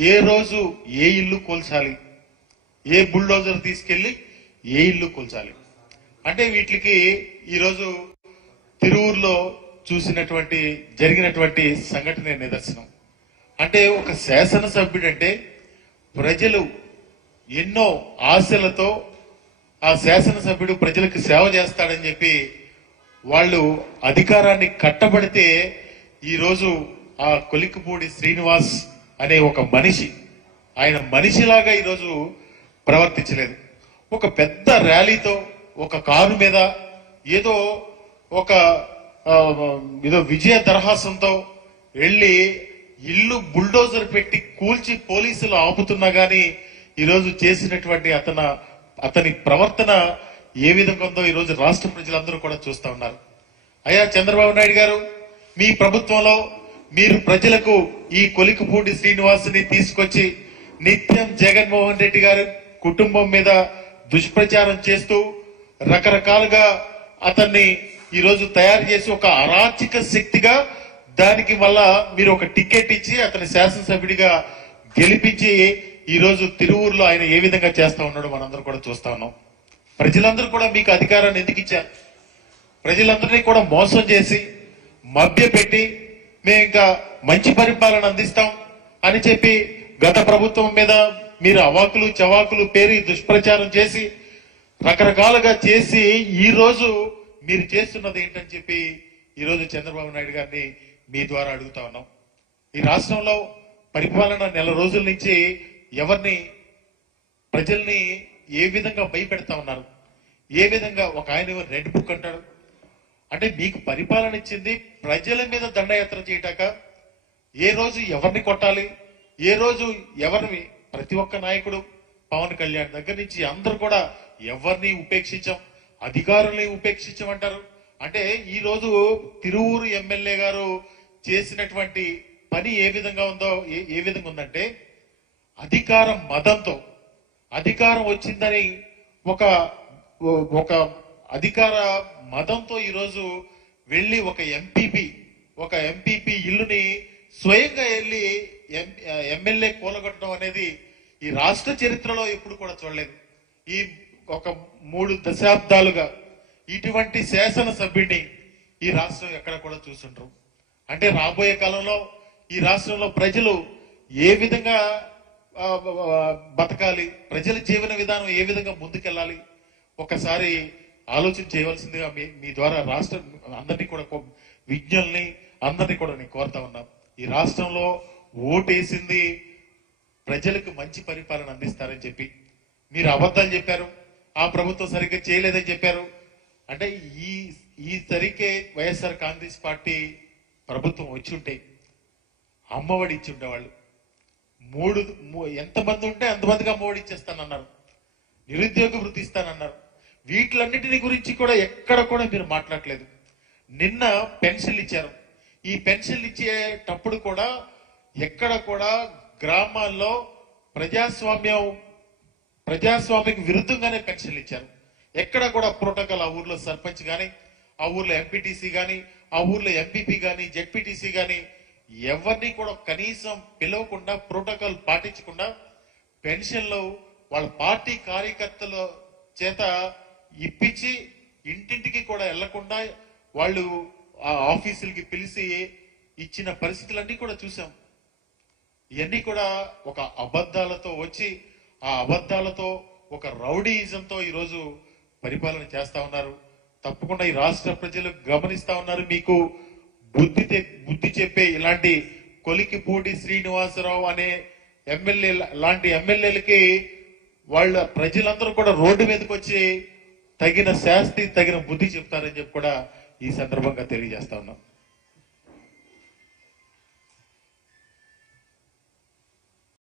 ఏ రోజు ఏ ఇల్లు కూల్చాలి, ఏ బుల్డోజర్ తీసుకెళ్లి ఏ ఇల్లు కూల్చాలి అంటే వీటికి ఈరోజు తిరువురులో జరిగినటువంటి సంఘటన నిదర్శనం. అంటే ఒక శాసనసభ్యుడు అంటే ప్రజలు ఎన్నో ఆశలతో ఆ శాసనసభ్యుడు ప్రజలకు సేవ చేస్తాడని చెప్పి వాళ్ళు అధికారాన్ని కట్టబడితే ఈరోజు ఆ కొలిక్కిపూడి శ్రీనివాస్ అనే ఒక మనిషి ఆయన మనిషిలాగా ఈరోజు ప్రవర్తించలేదు. ఒక పెద్ద ర్యాలీతో ఒక కారు మీద ఏదో విజయ దరహాసంతో వెళ్లి ఇల్లు బుల్డోజర్ పెట్టి కూల్చి పోలీసులు ఆపుతున్నా గాని ఈరోజు చేసినటువంటి అతని ప్రవర్తన ఏ విధంగా ఉందో ఈరోజు రాష్ట్ర ప్రజలందరూ కూడా చూస్తా ఉన్నారు. అయ్యా చంద్రబాబు నాయుడు గారు, మీ ప్రభుత్వంలో మీరు ప్రజలకు ఈ కొలిక్కిపూడి శ్రీనివాసుని తీసుకొచ్చి నిత్యం జగన్మోహన్ రెడ్డి గారి కుటుంబం మీద దుష్ప్రచారం చేస్తూ రకరకాలుగా అతన్ని ఈరోజు తయారు చేసి ఒక అరాచక శక్తిగా దానికి మళ్ళా మీరు ఒక టికెట్ ఇచ్చి అతని శాసనసభ్యుడిగా గెలిపించి ఈరోజు తిరువురులో ఆయన ఏ విధంగా చేస్తా ఉన్నాడో మనందరూ కూడా చూస్తా ఉన్నాం. ప్రజలందరూ కూడా మీకు అధికారాన్ని ఎందుకు ఇచ్చారు? ప్రజలందరినీ కూడా మోసం చేసి మభ్యపెట్టి మేము ఇంకా మంచి పరిపాలన అందిస్తాం అని చెప్పి గత ప్రభుత్వం మీద మీరు అవాకులు చవాకులు పేరి దుష్ప్రచారం చేసి రకరకాలుగా చేసి ఈ రోజు మీరు చేస్తున్నది ఏంటని చెప్పి ఈరోజు చంద్రబాబు నాయుడు గారిని మీ ద్వారా అడుగుతా ఉన్నాం. ఈ రాష్ట్రంలో పరిపాలన నెల రోజుల నుంచి ప్రజల్ని ఏ విధంగా భయపెడతా ఉన్నారు, ఏ విధంగా ఒక ఆయన రెడ్ బుక్ అంటాడు. అంటే మీకు పరిపాలన ఇచ్చింది ప్రజల మీద దండయాత్ర చేయటాక, ఏ రోజు ఎవరిని కొట్టాలి, ఏ రోజు ఎవరిని, ప్రతి ఒక్క నాయకుడు పవన్ కళ్యాణ్ దగ్గర నుంచి అందరూ కూడా ఎవరిని ఉపేక్షించాం, అధికారుల్ని ఉపేక్షించమంటారు. అంటే ఈ రోజు తిరువురు ఎమ్మెల్యే గారు చేసినటువంటి పని ఏ విధంగా ఉందంటే అధికారం మదంతో, అధికారం వచ్చిందని ఒక అధికార మదంతో ఈరోజు వెళ్లి ఒక ఎంపీపీ ఇల్లుని స్వయంగా వెళ్లి ఎమ్మెల్యే కూలగొట్టడం అనేది ఈ రాష్ట్ర చరిత్రలో ఎప్పుడు కూడా చూడలేదు. ఈ ఒక 3 దశాబ్దాలుగా ఇటువంటి శాసనసభ్యుడిని ఈ రాష్ట్రం ఎక్కడ కూడా చూసుంటారు. అంటే రాబోయే కాలంలో ఈ రాష్ట్రంలో ప్రజలు ఏ విధంగా బతకాలి, ప్రజల జీవన విధానం ఏ విధంగా ముందుకెళ్ళాలి ఒకసారి ఆలోచన చేయవలసిందిగా మీ ద్వారా రాష్ట్ర అందరినీ కూడా విజ్ఞుల్ని అందరినీ కూడా నేను కోరుతా ఉన్నా. ఈ రాష్ట్రంలో ఓటేసింది ప్రజలకు మంచి పరిపాలన అందిస్తారని చెప్పి మీరు అబద్ధాలు చెప్పారు, ఆ ప్రభుత్వం సరిగ్గా చేయలేదని చెప్పారు. అంటే ఈ సరికే వైఎస్ఆర్ కాంగ్రెస్ పార్టీ ప్రభుత్వం వచ్చి ఉంటే అమ్మఒడి ఇచ్చి ఉండేవాళ్ళు. ఎంతమంది ఉంటే అంతమందికి అమ్మఒడి ఇచ్చేస్తానన్నారు, నిరుద్యోగ వృత్తి ఇస్తానన్నారు. వీటిలన్నిటిని గురించి కూడా ఎక్కడ కూడా మీరు మాట్లాడలేదు. నిన్న పెన్షన్లు ఇచ్చారు. ఈ పెన్షన్లు ఇచ్చేటప్పుడు కూడా ఎక్కడ కూడా గ్రామాల్లో ప్రజాస్వామ్యకు విరుద్ధంగానే పెన్షన్లు ఇచ్చారు. ఎక్కడ కూడా ప్రోటోకాల్, ఆ ఊర్లో సర్పంచ్ గాని, ఆ ఊర్లో ఎంపీటీసీ గాని, ఆ ఊర్లో ఎంపీపీ గాని, జెడ్పీటీసీ గాని ఎవరిని కూడా కనీసం పిలవకుండా, ప్రోటోకాల్ పాటించకుండా పెన్షన్లు వాళ్ళ పార్టీ కార్యకర్తల చేత ఇప్పించి ఇంటింటికి కూడా వెళ్లకుండా వాళ్ళు ఆ ఆఫీసులకి పిలిచి ఇచ్చిన పరిస్థితులన్నీ కూడా చూసాం. ఇవన్నీ కూడా ఒక అబద్ధాలతో వచ్చి ఆ అబద్ధాలతో ఒక రౌడీయిజంతో ఈరోజు పరిపాలన చేస్తా ఉన్నారు. తప్పకుండా ఈ రాష్ట్ర ప్రజలు గమనిస్తా ఉన్నారు. మీకు బుద్ధి చెప్పే ఇలాంటి కొలిక్కిపూడి శ్రీనివాసరావు అనే ఎమ్మెల్యే లాంటి ఎమ్మెల్యేలకి వాళ్ళ ప్రజలందరూ కూడా రోడ్డు మీదకి వచ్చి తగిన శాస్తి, తగిన బుద్ధి చెప్తారని చెప్పి కూడా ఈ సందర్భంగా తెలియజేస్తా ఉన్నాం.